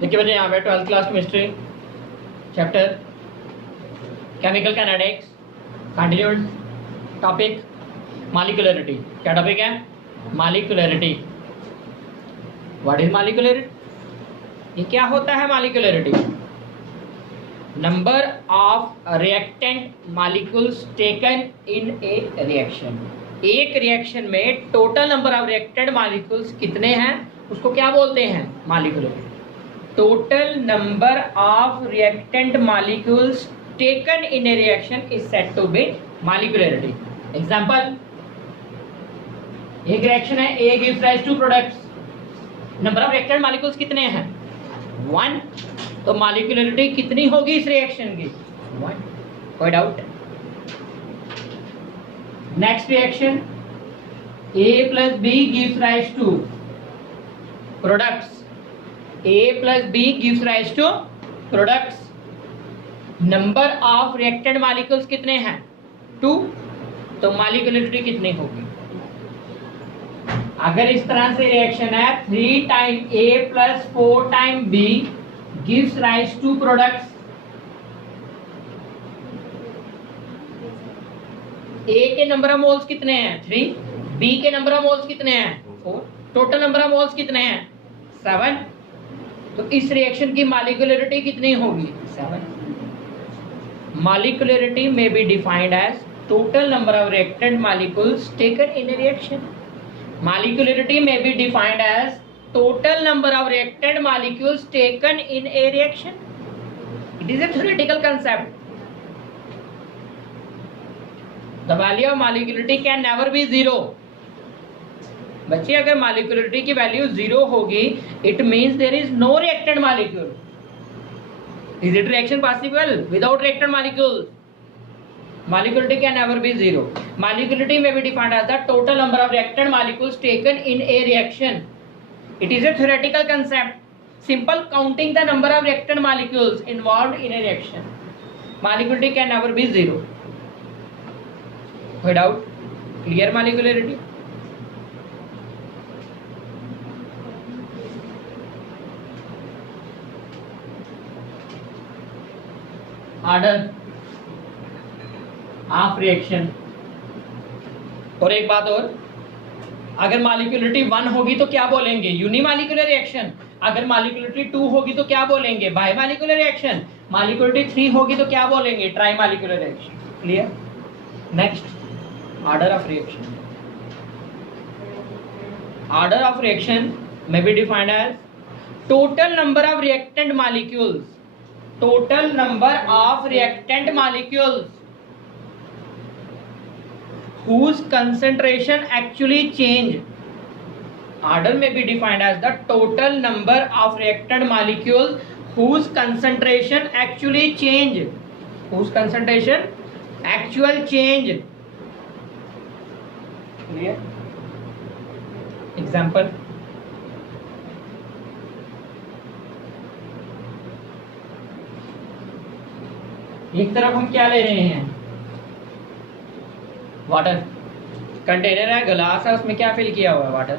देखिए बच्चे यहाँ पे 12th class chemistry chapter chemical kinetics continued topic molecularity. क्या टॉपिक है? मॉलिक्यूलरिटी। What is molecularity? ये क्या होता है molecularity? Number of reactant molecules taken in a reaction. एक रिएक्शन में total number of reactant molecules कितने हैं उसको क्या बोलते हैं? Molecularity. Total number of reactant molecules taken in a reaction is said to be molecularity. Example, एक reaction है, A gives rise to products. Number of reactant molecules कितने हैं? 1। तो मॉलिक्यूलरिटी कितनी होगी इस रिएक्शन की? 1। कोई doubt? Next reaction, A plus B gives rise to products. A plus B gives rise to products. Number of reactant molecules कितने हैं? 2। तो मॉलिक्यूलरिटी कितनी होगी? अगर इस तरह से रिएक्शन है 3 time A plus 4 time B gives rise to products. A के नंबर ऑफ मोल्स कितने हैं? 3। B के नंबर ऑफ मोल्स कितने हैं? 4। टोटल नंबर ऑफ मोल्स कितने हैं? 7। तो इस रिएक्शन की मॉलिक्यूलरिटी कितनी होगी? 7। Molecularity may be defined as total number of reactant molecules taken in a reaction. Molecularity may be defined as total number of reactant molecules taken in a reaction. It is a theoretical concept. The value of molecularity can never be 0. बच्चे, अगर molecularity की value 0 होगी, it means there is no reactant molecule. Is it reaction possible without reactant molecules? Molecularity can never be 0. Molecularity may be defined as the total number of reactant molecules taken in a reaction. It is a theoretical concept. Simple counting the number of reactant molecules involved in a reaction. Molecularity can never be 0. Without clear molecularity. Order of reaction. और एक बात और, अगर molecularity 1 होगी तो क्या बोलेंगे? Unimolecular reaction. अगर मॉलिक्यूलरिटी 2 होगी तो क्या बोलेंगे? बाइमॉलिक्यूलर रिएक्शन। मॉलिक्यूलरिटी 3 होगी तो क्या बोलेंगे? Trimolecular reaction. Clear? Next, order of reaction. Order of reaction में be defined as total number of reactant molecules. Total number of reactant molecules whose concentration actually change. Order may be defined as the total number of reactant molecules whose concentration actually change. Whose concentration actual change. Clear? Example, एक तरफ हम क्या ले रहे हैं? Water. Container है, गिलास है, उसमें क्या फिल किया हुआ है? वाटर।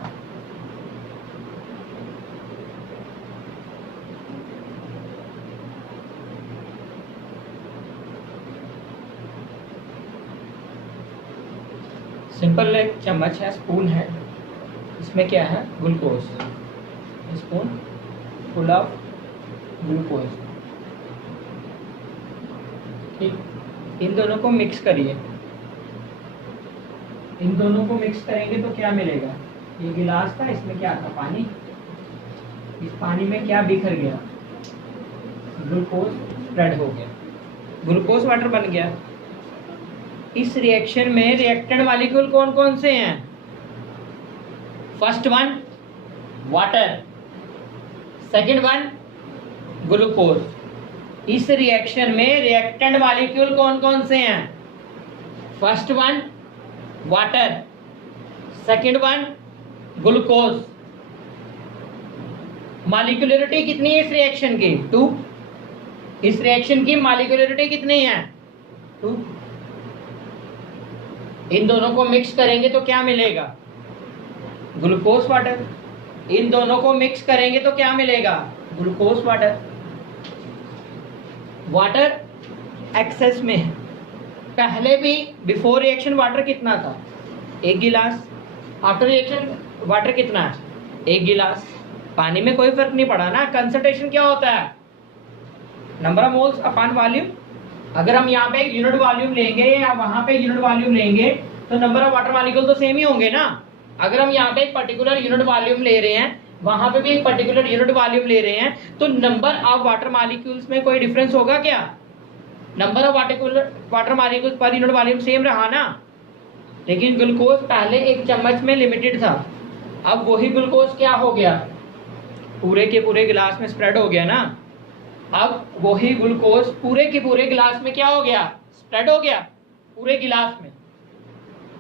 सिंपल एक चम्मच है, स्पून है, इसमें क्या है? Glucose. Spoon full of glucose. ठीक, इन दोनों को मिक्स करिए। इन दोनों को मिक्स करेंगे तो क्या मिलेगा? ये गिलास था, इसमें क्या था? पानी। इस पानी में क्या बिखर गया? ग्लूकोज स्प्रेड हो गया, ग्लूकोज वाटर बन गया। इस रिएक्शन में रिएक्टेंट मॉलिक्यूल कौन कौन से हैं? First one water, second one glucose. इस रिएक्शन में रिएक्टेंट मॉलिक्यूल कौन कौन से हैं? First one water, second one glucose. Molecularity कितनी है इस रिएक्शन की? 2। इस रिएक्शन की मॉलिक्यूलरिटी कितनी है? 2। इन दोनों को मिक्स करेंगे तो क्या मिलेगा? Glucose water. इन दोनों को मिक्स करेंगे तो क्या मिलेगा? ग्लूकोज वाटर, वाटर एक्सेस में है। पहले भी बिफोर रिएक्शन वाटर कितना था, 1 गिलास। आफ्टर रिएक्शन वाटर कितना है, 1 गिलास। पानी में कोई फर्क नहीं पड़ा ना, कंसंट्रेशन क्या होता है, number of moles upon volume. अगर हम यहाँ पे यूनिट वॉल्यूम लेंगे या वहां पे यूनिट वॉल्यूम लेंगे तो नंबर ऑफ वाटर मॉलिक्यूल तो सेम ही होंगे ना। अगर हम यहाँ पे एक पर्टिकुलर यूनिट वॉल्यूम ले रहे हैं, वहां पे भी एक पर्टिकुलर यूनिट वॉल्यूम ले रहे हैं, तो नंबर ऑफ वाटर मॉलिक्यूल्स में कोई डिफरेंस होगा क्या, number of water molecules per unit volume same रहा ना। लेकिन ग्लूकोज पहले 1 चम्मच में लिमिटेड था, अब वही ग्लूकोज क्या हो गया, पूरे के पूरे गिलास में स्प्रेड हो गया ना। अब वही ग्लूकोज पूरे के पूरे गिलास में क्या हो गया, स्प्रेड हो गया पूरे गिलास में।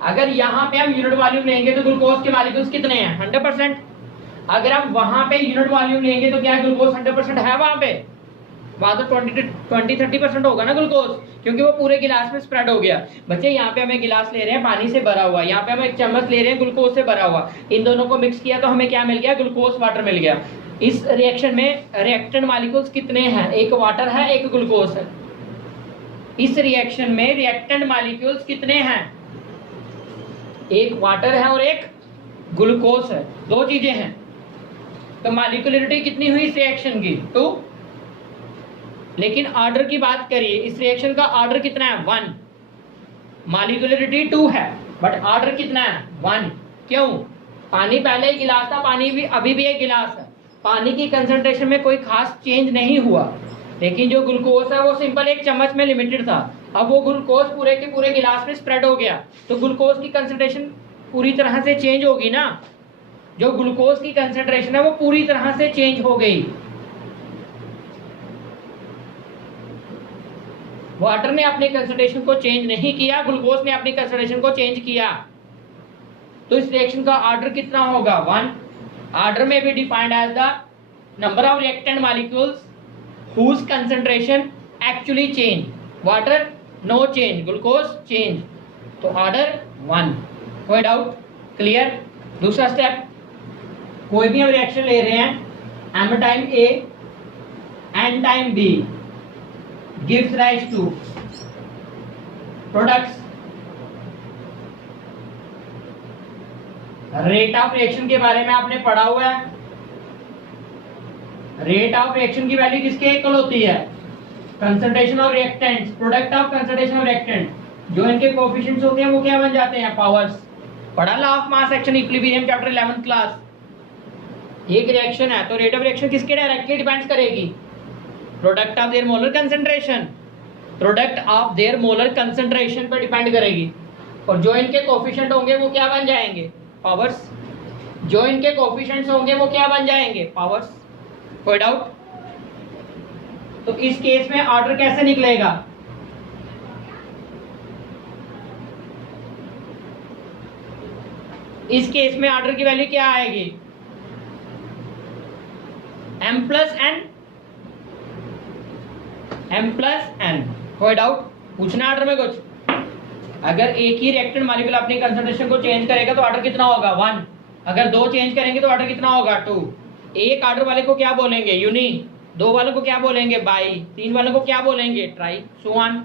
अगर यहाँ पे हम यूनिट वॉल्यूम लेंगे तो ग्लूकोज के मॉलिक्यूल्स कितने हैं, 100%। अगर हम वहां पे यूनिट वॉल्यूम लेंगे तो क्या ग्लूकोज 100% है, वहां तो 20-30% होगा ना ग्लूकोज, क्योंकि वो पूरे गिलास में स्प्रेड हो गया। बच्चे यहाँ पे हमें गिलास ले रहे हैं पानी से भरा हुआ, यहाँ पे हम 1 चम्मच ले रहे हैं ग्लूकोज से भरा हुआ, इन दोनों को मिक्स किया तो हमें क्या मिल गया, ग्लूकोज वाटर मिल गया। इस रिएक्शन में रिएक्टेंट मॉलिक्यूल्स कितने हैं, 1 वाटर है 1 ग्लूकोज है। इस रिएक्शन में रिएक्टेंट मॉलिक्यूल्स कितने हैं, 1 वाटर है और 1 ग्लूकोज है, 2 चीजें हैं। तो मॉलिक्यूलरिटी कितनी हुई इस रिएक्शन की, 2। लेकिन ऑर्डर की बात करिए, इस रिएक्शन का ऑर्डर कितना है, 1। मॉलिक्यूलरिटी 2 है बट ऑर्डर कितना है, 1। क्यों, पानी पहले एक गिलास था, पानी भी अभी भी एक गिलास है, पानी की कंसंट्रेशन में कोई खास चेंज नहीं हुआ। लेकिन जो ग्लूकोज है वो सिंपल 1 चम्मच में लिमिटेड था, अब वो ग्लूकोज पूरे के पूरे गिलास में स्प्रेड हो गया, तो ग्लूकोज की कंसंट्रेशन पूरी तरह से चेंज होगी ना। जो ग्लूकोज की कंसंट्रेशन है वो पूरी तरह से चेंज हो गई। वाटर ने अपनी कंसंट्रेशन को चेंज नहीं किया, ग्लूकोज ने अपनी कंसंट्रेशन को चेंज किया। तो इस रिएक्शन का ऑर्डर कितना होगा, 1। Order may be defined as the number of reactant molecules whose concentration actually change, water no change, glucose change, तो ऑर्डर 1। कोई डाउट, क्लियर। दूसरा स्टेप, कोई भी हम रिएक्शन ले रहे हैं, m time a n time b gives rise to products। Rate of reaction के बारे में आपने पढ़ा हुआ है, रेट ऑफ रिएक्शन की वैल्यू किसके इक्वल होती है, concentration of reactants, product of concentration of reactant, जो इनके कोएफिशिएंट्स होते हैं वो क्या बन जाते हैं, पावर्स। पढ़ा law of mass action equilibrium chapter 11th class. एक रिएक्शन है तो रेट ऑफ रिएक्शन किसके डायरेक्टली डिपेंड करेगी, product of their molar concentration, product of their molar concentration पर डिपेंड करेगी। और जो इनके कोएफिशिएंट होंगे वो क्या बन जाएंगे, पावर्स। जो इनके कोएफिशिएंट्स होंगे वो क्या बन जाएंगे, पावर्स। कोई डाउट। तो इस केस में ऑर्डर कैसे निकलेगा, इस केस में ऑर्डर की वैल्यू क्या आएगी, m plus n, m plus n। कोई डाउट, पूछना ऑर्डर में कुछ। अगर एक ही रिएक्टेंट मॉलिक्यूल अपनी कंसंट्रेशन को चेंज करेगा तो ऑर्डर कितना होगा, 1। अगर 2 चेंज करेंगे तो ऑर्डर कितना होगा, 2। एक ऑर्डर वाले को क्या बोलेंगे, यूनि। 2 वालों को क्या बोलेंगे, बाई। 3 वालों को क्या बोलेंगे, try, so on.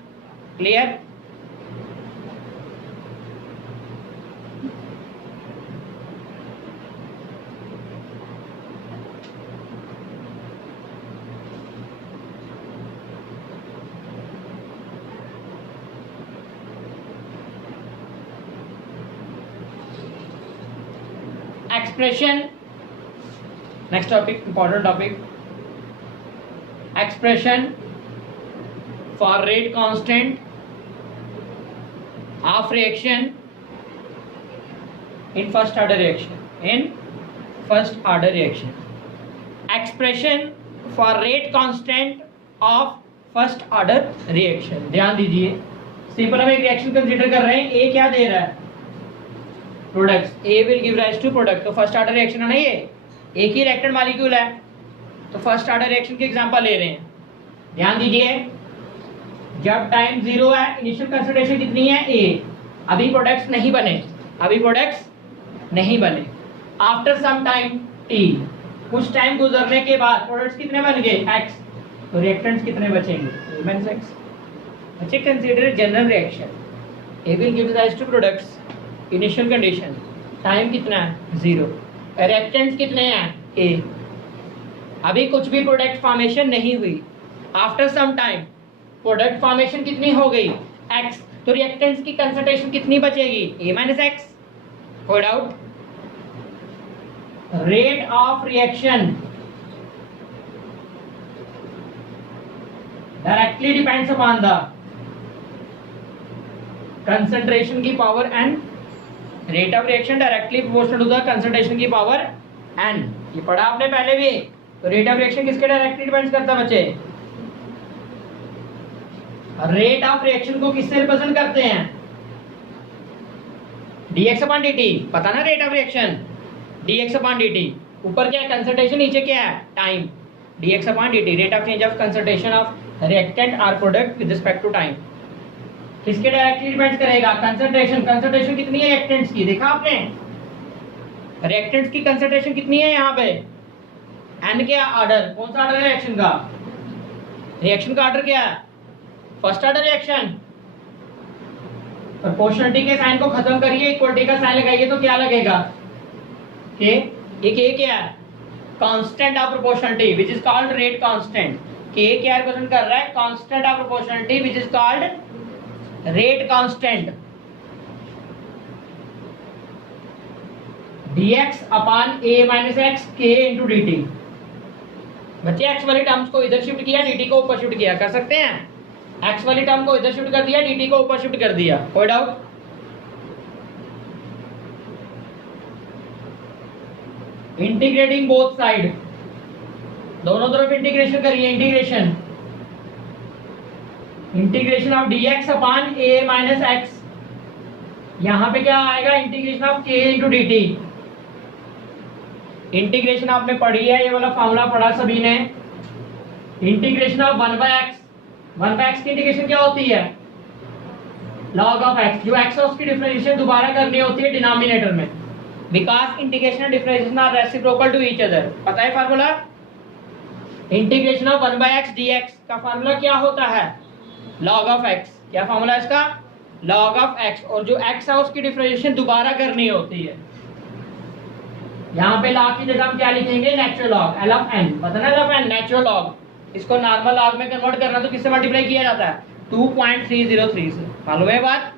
Clear. Expression, next topic, important topic, expression for rate constant of reaction in first order reaction, in first order reaction. Expression for rate constant of first order reaction. ध्यान दीजिए, simple हम एक reaction consider कर रहे हैं, ए क्या दे रहा है, products, A will give rise to product. तो फर्स्ट ऑर्डर रिएक्शन है ना, ये एक ही रिएक्टेंट मॉलिक्यूल है तो फर्स्ट ऑर्डर रिएक्शन के एग्जांपल ले रहे हैं। ध्यान दीजिए, जब टाइम 0 है, इनिशियल कंसंट्रेशन कितनी है, ए। अभी प्रोडक्ट्स नहीं बने, अभी प्रोडक्ट्स नहीं बने। आफ्टर सम टाइम टी, कुछ टाइम गुजरने के बाद प्रोडक्ट्स कितने बन गए x, तो रिएक्टेंट्स कितने बचेंगे a minus x। अच्छा, consider general reaction A will give rise to products, initial condition, time कितना है 0, रिएक्टेंट्स कितने हैं A। अभी कुछ भी प्रोडक्ट फॉर्मेशन नहीं हुई, after some time product formation कितनी हो गई x, तो रिएक्टेंट्स की कंसंट्रेशन कितनी बचेगी a माइनस एक्स। कोई doubt? Rate of reaction directly depends upon the concentration की power n। Rate of reaction directly proportional to the concentration की पावर n। ये पढ़ा आपने पहले भी। तो रेट ऑफ रिएक्शन किसके डायरेक्टली डिपेंड करता है बच्चे? रेट ऑफ रिएक्शन को किससे रिप्रेजेंट करते हैं? dx अपॉन dt, पता ना rate of reaction dx upon dt। ऊपर क्या है कंसंट्रेशन, नीचे क्या है time. dx upon dt rate of change of concentration of reactant और product with respect to time. किसके डायरेक्टली डिपेंड करेगा? कंसंट्रेशन। कंसंट्रेशन कितनी है रिएक्टेंट्स की, देखा आपने? रिएक्टेंट्स की कंसंट्रेशन कितनी है यहाँ पे? n क्या ऑर्डर, कौन सा ऑर्डर है रिएक्शन का? रिएक्शन का ऑर्डर क्या है? First order reaction. प्रोपोर्शनलिटी के साइन को खत्म करिए, इक्वलिटी का साइन लगाइए तो क्या लगेगा? के। ये के क्या है? Constant of proportionality which is called rate constant. के क्या रिप्रेजेंट कर रहा है? Constant of proportionality which is called rate constant. dx upon a minus x के इंटू डी टी। बच्चे x वाली टर्म्स को इधर शिफ्ट किया, dt को ऊपर शिफ्ट किया, कर सकते हैं? x वाली टर्म को इधर शिफ्ट कर दिया, dt को ऊपर शिफ्ट कर दिया। कोई डाउट? इंटीग्रेटिंग बोथ साइड, दोनों तरफ इंटीग्रेशन करिए। Integration integration of dx upon a minus x. यहां पे क्या आएगा? Integration of k into D T. Integration आपने पढ़ी है, ये वाला फॉर्मूला पढ़ा सभी ने। इंटीग्रेशन ऑफ 1/x, 1/x की इंटीग्रेशन क्या होती है? log of x। जो x है उसकी डिफरेंशिएशन दोबारा करनी होती है डिनोमिनेटर में, because integration and differentiation are reciprocal to each other. पता है formula? Integration of 1/x dx का फार्मूला क्या होता है? log of x। क्या फार्मूला है इसका? log of x। और जो x है उसकी डिफरेंशिएशन दोबारा करनी होती है। यहाँ पे log की जगह हम क्या लिखेंगे? Natural log, L of n। पता ना L of n natural log. इसको नॉर्मल लॉग में कन्वर्ट करना तो किससे मल्टीप्लाई किया जाता है? 2.303 से। मालूम है बात?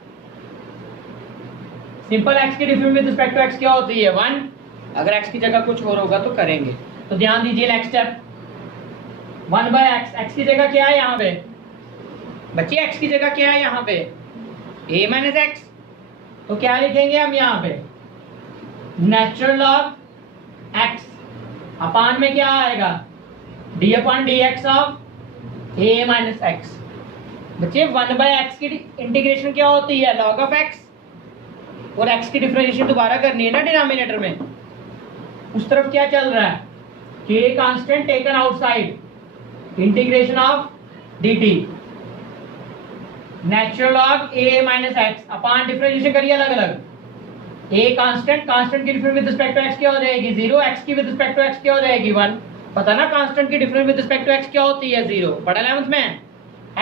सिंपल x की difference with respect to x क्या होती है? 1। अगर x की जगह कुछ और होगा तो करेंगे। तो ध्यान दीजिए नेक्स्ट स्टेप, 1/x। x की जगह क्या है यहाँ पे बच्चे? x की जगह क्या है यहाँ पे? a minus x. तो क्या लिखेंगे हम यहाँ पे? नेचुरल लॉग x अपान में क्या आएगा? d upon D x of a minus x. बच्चे 1/x की इंटीग्रेशन क्या होती है? log of x। और x की डिफरेंशिएशन दोबारा करनी है ना डिनोमिनेटर में। उस तरफ क्या चल रहा है? k constant taken outside, integration of dt। Natural log a minus x upon differentiation करिए अलग अलग। a कांस्टेंट, कांस्टेंट की difference with respect to x क्या हो जाएगी? 0। x की विद रिस्पेक्ट टू x क्या हो जाएगी? 1। पता ना कांस्टेंट की difference with respect to x क्या होती है? 0। पढ़ा 11th में।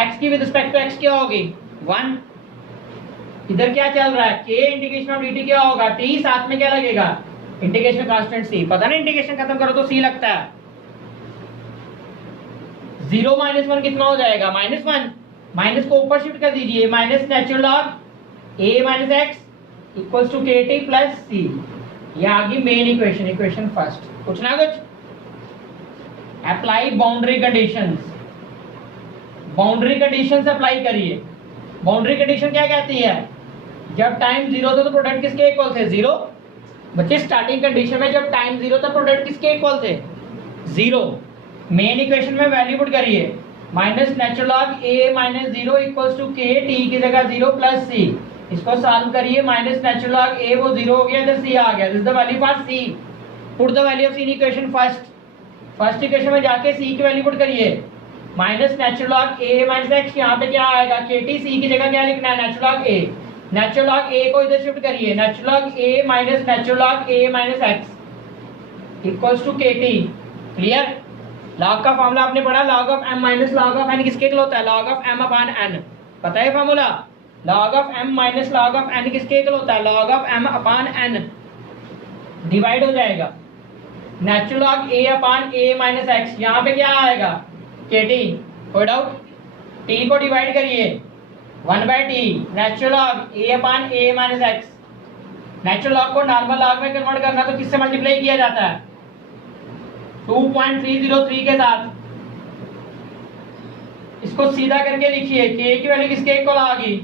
x की विद रिस्पेक्ट टू x क्या होगी? 1। इधर क्या चल रहा है? k इंटीग्रेशन ऑफ dt क्या होगा? t, साथ में क्या लगेगा? Integration constant c। पता ना इंटीग्रेशन खत्म करो तो c लगता है। 0 माइनस 1 कितना हो जाएगा? -1। माइनस को ऊपर शिफ्ट कर दीजिए, minus natural log a minus x equals to k t plus c. ये आ गई मेन इक्वेशन, इक्वेशन फर्स्ट। कुछ ना कुछ? Apply boundary conditions. Boundary conditions apply करिए। बाउंड्री कंडीशन क्या कहती है? जब टाइम 0 था तो प्रोडक्ट किसके इक्वल थे? 0। बच्चे स्टार्टिंग कंडीशन में जब टाइम 0 था प्रोडक्ट किसके इक्वल थे? 0। मेन इक्वेशन में वैल्यू पुट करिए, minus natural log a minus 0 equals to k t की जगह 0 प्लस सी। इसको सॉल्व करिए, माइनस नेचुरल लॉग a वो 0 हो गया, इधर c आ गया। This is the value for c। Put the value of c in equation first. First equation में जाके c की वैल्यू पुट करिए, minus natural log a minus x. यहाँ पे क्या आएगा? के टी। c की जगह क्या लिखना है? Natural log a। Natural log a को इधर शिफ्ट करिए, natural log a minus natural log a minus x equals to k t. Clear? Log का फॉर्मूला आपने पढ़ा, log of m minus log of n किसके इक्वल होता है? Log of m upon n, पता है formula? Log of m minus log of n किसके equal होता है? Log of m upon n, divide हो जाएगा natural log a upon a minus x, यहाँ पे क्या आएगा? kt, कोई डाउट? t को डिवाइड करिए 1/t, natural log a upon a minus x. Natural log को नॉर्मल लॉग में कन्वर्ट करना तो किससे मल्टीप्लाई किया जाता है? 2.303 के साथ। इसको सीधा करके लिखिए, k की वैल्यू किसके इक्वल आ गई?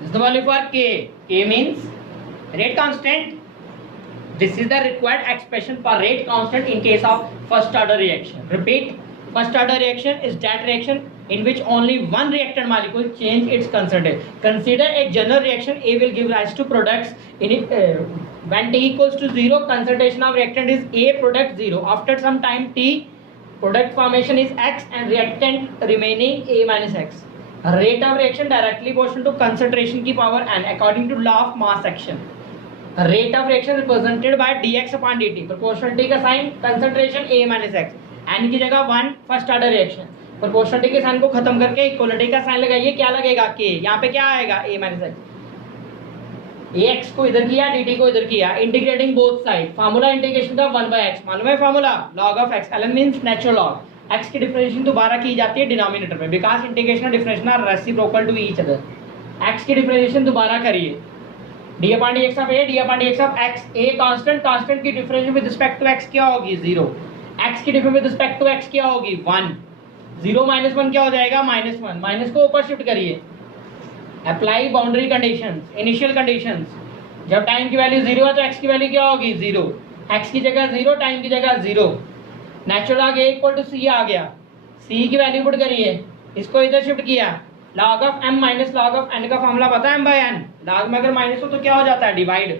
This is the value for k. K means rate constant. This is the required expression for rate constant in case of first order reaction. Repeat, first order reaction is that reaction in which only one reactant molecule change its concentration. Consider a general reaction. A will give rise to products in when t equals to 0, concentration of reactant is A, product 0. After some time t, product formation is x and reactant remaining A minus x. Rate of reaction directly proportional to concentration की power n according to law of mass action. Rate of reaction represented by dx upon dt. Proportionality का sign concentration A minus x, n की जगह 1 first order reaction, proportionality के sign को खत्म करके equality का sign लगाइए, क्या लगेगा? k, यहाँ पे क्या आएगा? A minus x, ax को इधर किया, dt को इधर किया, integrating both side, formula integration का 1/x, मालूम है formula? log of x, ln means natural log, x की डिफरेंशिएशन दोबारा की जाती है डिनोमिनेटर में, बिकॉज इंटीग्रेशन और differentiation are reciprocal to each other. x की डिफरेंशिएशन दोबारा करिए, d upon dx of a, d upon dx of x, a constant, constant की differentiation with respect to x क्या होगी? 0, x की differentiation with respect to x क्या होगी? 1, 0 minus 1 क्या हो जाएगा? -1, माइनस को ऊपर शिफ्ट करिए, apply boundary conditions, initial conditions, जब टाइम की वैल्यू 0 है तो x की वैल्यू क्या होगी? 0, x की जगह 0, टाइम की जगह 0, natural log a equal to c आ गया, c की वैल्यू पुट करिए, इसको इधर शिफ्ट किया, log of m minus log of n का फॉर्मूला पता है? m/n, log में अगर माइनस हो तो क्या हो जाता है? डिवाइड,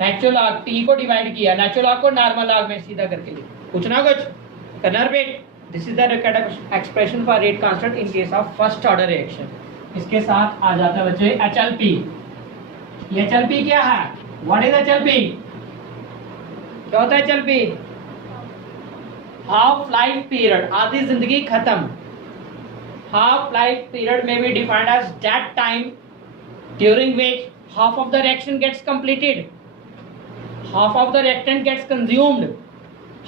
नेचुरल लॉग t को डिवाइड किया, नेचुरल लॉग को नॉर्मल लॉग में सीधा करके लिखा, कुछ ना कुछ करना। Repeat, this is the required expression for rate constant in case of first order reaction. इसके साथ आ जाता है बच्चे HLP। ये HLP क्या है? What is HLP? क्या होता है HLP? हाफ लाइफ पीरियड, आधी जिंदगी खत्म। Half life period may be defined as that time during which half of the reaction gets completed, half of the reactant gets consumed,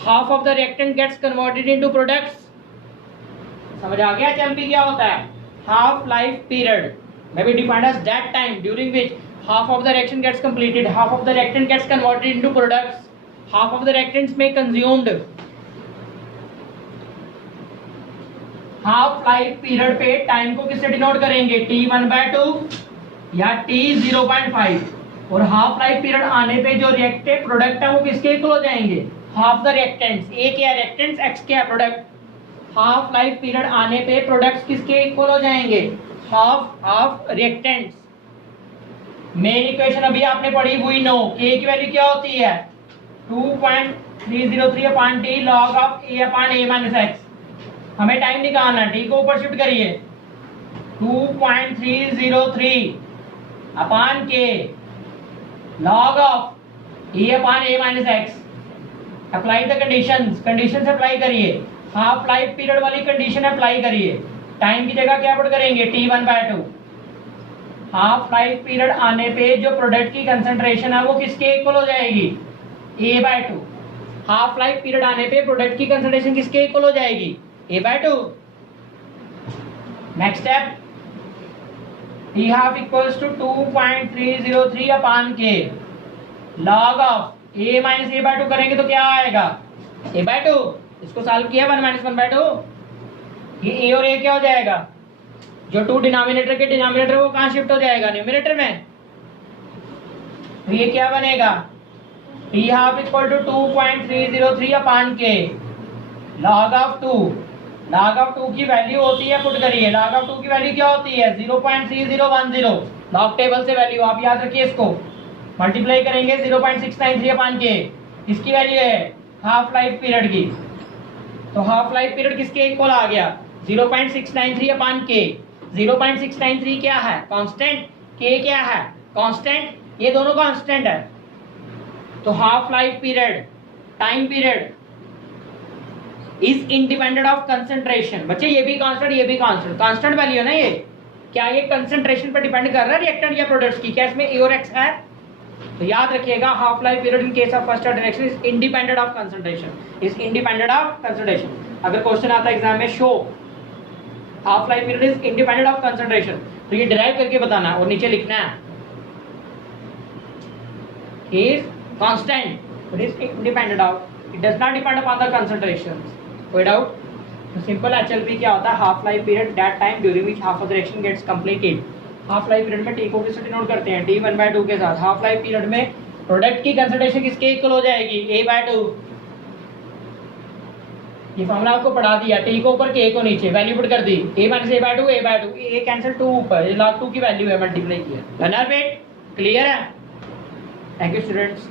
half of the reactant gets converted into products। समझ आ गया HLP क्या होता है? Half life period may be defined as that time during which half of the reaction gets completed, half of the reactant gets converted into products, half of the reactants may consumed। Half life period पे time को किससे denote करेंगे? t1/2 या t0.5, और half life period आने पे जो reacted product है वो किसके इक्वल हो जाएंगे? हाफ द रिएक्टेंट्स, a क्या है रिएक्टेंट्स, x क्या है प्रोडक्ट। हाफ लाइफ पीरियड आने पे प्रोडक्ट्स किसके इक्वल हो जाएंगे? Half reactants. मेन इक्वेशन अभी आपने पढ़ी हुई नो, k की वैल्यू क्या होती है? 2.303 upon t log of a upon a minus x। हमें टाइम निकालना, t को ऊपर शिफ्ट करिए, 2.303 upon k log of a upon a minus x। Apply the conditions, conditions apply करिए, हाफ लाइफ पीरियड वाली कंडीशन अप्लाई करिए, time की जगह क्या पुट करेंगे? t1/2। हाफ लाइफ पीरियड आने पे जो प्रोडक्ट की कंसंट्रेशन है वो किसके इक्वल हो जाएगी? a/2। हाफ लाइफ पीरियड आने पे प्रोडक्ट की कंसंट्रेशन किसके इक्वल हो जाएगी? a/2। Next step, t half equals to 2.303 upon k log of a minus a/2 करेंगे तो क्या आएगा? a/2। इसको सॉल्व किया 1 माइनस 1/2, ये a और a क्या हो जाएगा? जो 2 डिनोमिनेटर के डिनोमिनेटर वो कहाँ शिफ्ट हो जाएगा? न्यूमरेटर में। तो ये क्या बनेगा? t half equal to 2.303 upon k log of 2। log of 2 की वैल्यू होती है, पुट करिए, log ऑफ 2 की वैल्यू क्या होती है? 0.3010। लॉग टेबल से वैल्यू आप याद रखिए, इसको मल्टीप्लाई करेंगे 0.693 अपॉन k। इसकी वैल्यू है हाफ लाइफ पीरियड की, तो हाफ लाइफ पीरियड किसके इक्वल आ गया? 0.693 अपॉन k। 0.693 क्या है? कांस्टेंट, के क्या है कांस्टेंट, ये दोनों कांस्टेंट है, तो half life period time period is independent of concentration. बच्चे ये भी कांस्टेंट, ये भी कांस्टेंट, कांस्टेंट वैल्यू है ना ये। क्या ये कंसंट्रेशन पर डिपेंड कर रहा है रिएक्टेंट या प्रोडक्ट्स की? क्या इसमें ए और एक्स है? तो याद रखिएगा half life period in case of first order reaction is independent of concentration, is independent of concentration. अगर क्वेश्चन आता है एग्जाम में show half life period is independent of concentration, तो ये डिराइव करके बताना है और नीचे लिखना है is constant but is independent of, it does not depend upon the concentrations. कोई डाउट? तो सिंपल HLP क्या होता है? Half life period that time during which half of the reaction gets completed. Half life period में T को किससे denote करते हैं? T 1/2 के साथ। हाफ लाइफ पीरियड में प्रोडक्ट की कंसंट्रेशन किसके इक्वल हो जाएगी? A/2। ये फॉर्मूला आपको पढ़ा दिया, T को ऊपर K को नीचे, वैल्यू पुट कर दी, A - A/2 A/2, A cancel 2 ऊपर, ये log 2 की वैल्यू है मल्टीप्लाई किया। रनर वेट क्लियर है? Thank you students.